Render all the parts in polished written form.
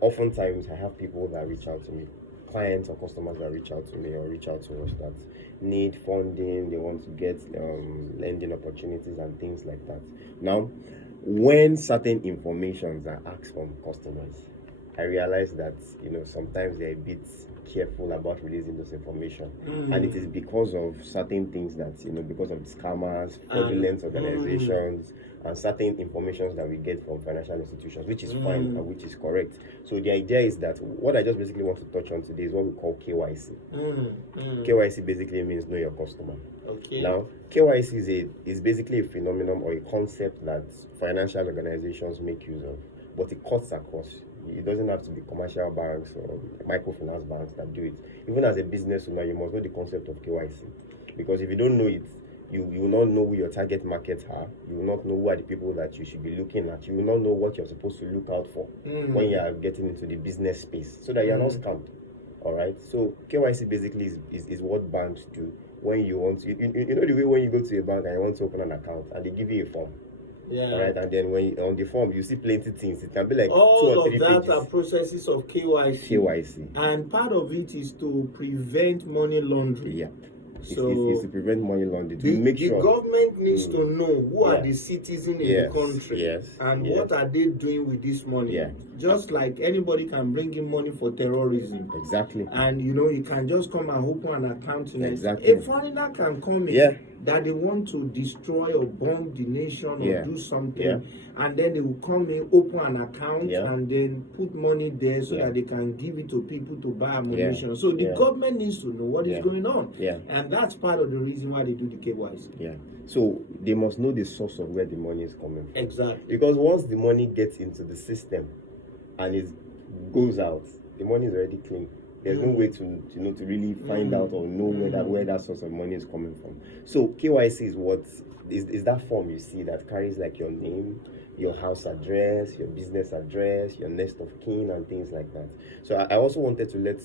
Oftentimes I have people that reach out to me, clients or customers that reach out to me or reach out to us that need funding, they want to get lending opportunities and things like that. Now, when certain informations are asked from customers, I realize that sometimes they're a bit careful about releasing this information, and it is because of certain things that because of scammers, fraudulent organizations, and certain information that we get from financial institutions, which is fine and which is correct. So the idea is that what I just basically want to touch on today is what we call KYC. KYC basically means know your customer. Okay. Now, KYC is basically a phenomenon or a concept that financial organizations make use of, but it cuts across. It doesn't have to be commercial banks or microfinance banks that do it. Even as a business owner, you must know the concept of KYC, because if you don't know it, you will not know who your target markets are. You will not know who are the people that you should be looking at. You will not know what you're supposed to look out for when you are getting into the business space, so that you're not scammed. All right. So KYC basically is what banks do when you want to. You know the way when you go to a bank and you want to open an account and they give you a form. Yeah. All right, and then when on the form you see plenty things. It can be like all 2 or 3 of that pages. are processes of KYC. KYC. And part of it is to prevent money laundering. Yeah. So it's to prevent money laundering. To the, make the sure government needs to know who are the citizens in the country and what are they doing with this money. Yeah. Just like anybody can bring in money for terrorism. Exactly. And you can just come and open an account. Exactly. A foreigner can come in that they want to destroy or bomb the nation or do something, and then they will come in, open an account, and then put money there so that they can give it to people to buy ammunition. So the government needs to know what is going on. And that's part of the reason why they do the KYC. Yeah. So they must know the source of where the money is coming from. Exactly. Because once the money gets into the system and it goes out, the money is already clean. There's no way to really find out or know where that source of money is coming from. So KYC is that form you see that carries like your name, your house address, your business address, your next of kin, and things like that. So I also wanted to let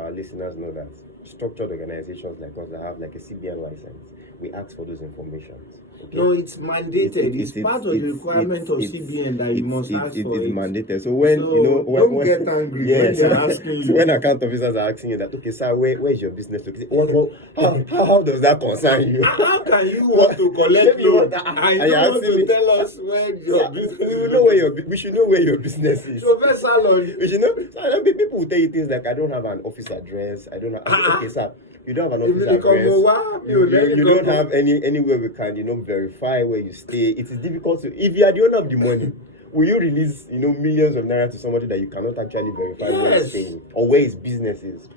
our listeners know that structured organizations like us that have like a CBN license, we ask for those informations. Okay? No, it's mandated. It's part of the requirement of CBN that you must ask for it. It's mandated. So when don't get angry when they're asking you. So when account officers are asking you that, okay, sir, where's your business location? How does that concern you? How can you want to collect loan and you want to tell us where your business is? We should know where your business is. Professor Lolly. We should know. So, people will tell you things like, I don't have an office address. I don't have. Okay, sir. You don't have an office address. You don't have anywhere we can, verify where you stay. It is difficult to. If you are the owner of the money, will you release, millions of naira to somebody that you cannot actually verify where he's staying or where his business is?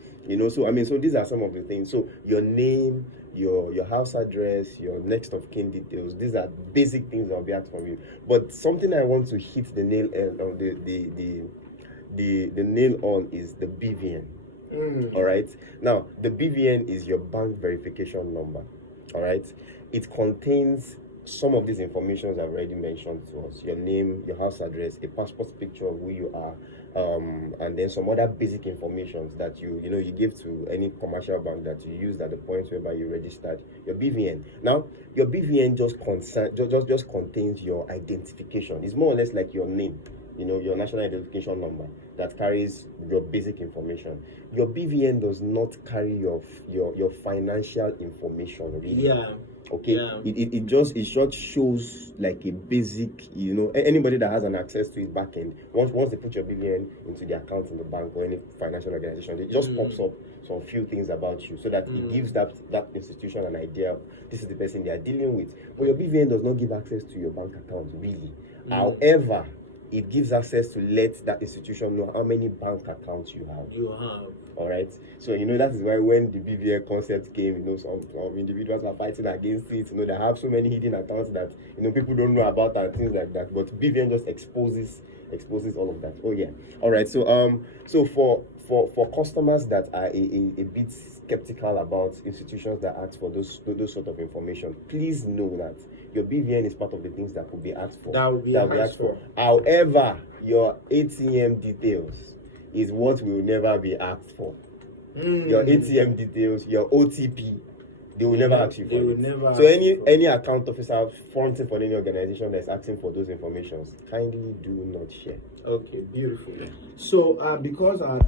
So these are some of the things. So your name, your house address, your next of kin details. These are basic things that will be asked from you. But something I want to hit the nail on the nail on is the BVN. All right. Now, the BVN is your bank verification number. All right. It contains some of these informations I've already mentioned to us: your name, your house address, a passport picture of who you are, and then some other basic information that you give to any commercial bank that you use at the point whereby you registered your BVN. Now, your BVN just contains your identification. It's more or less like your name. Your national identification number that carries your basic information. Your BVN does not carry your financial information, really. Yeah. Okay. Yeah. It just shows like a basic, anybody that has an access to it back end. Once they put your BVN into the account in the bank or any financial organization, it just pops up some few things about you so that it gives that institution an idea of this is the person they are dealing with. But your BVN does not give access to your bank account, really. However, it gives access to let that institution know how many bank accounts you have. All right. So that is why when the BVN concept came, some individuals are fighting against it. They have so many hidden accounts that people don't know about and things like that. But BVN just exposes all of that. Oh yeah. All right. So for customers that are a bit skeptical about institutions that ask for those sort of information, please know that your BVN is part of the things that could be asked for. That will be asked for. However, your ATM details is what will never be asked for. Your ATM details, your OTP, They will never ask you for it. So any account officer fronting for any organization that's asking for those informations, kindly do not share. Okay, beautiful. So because our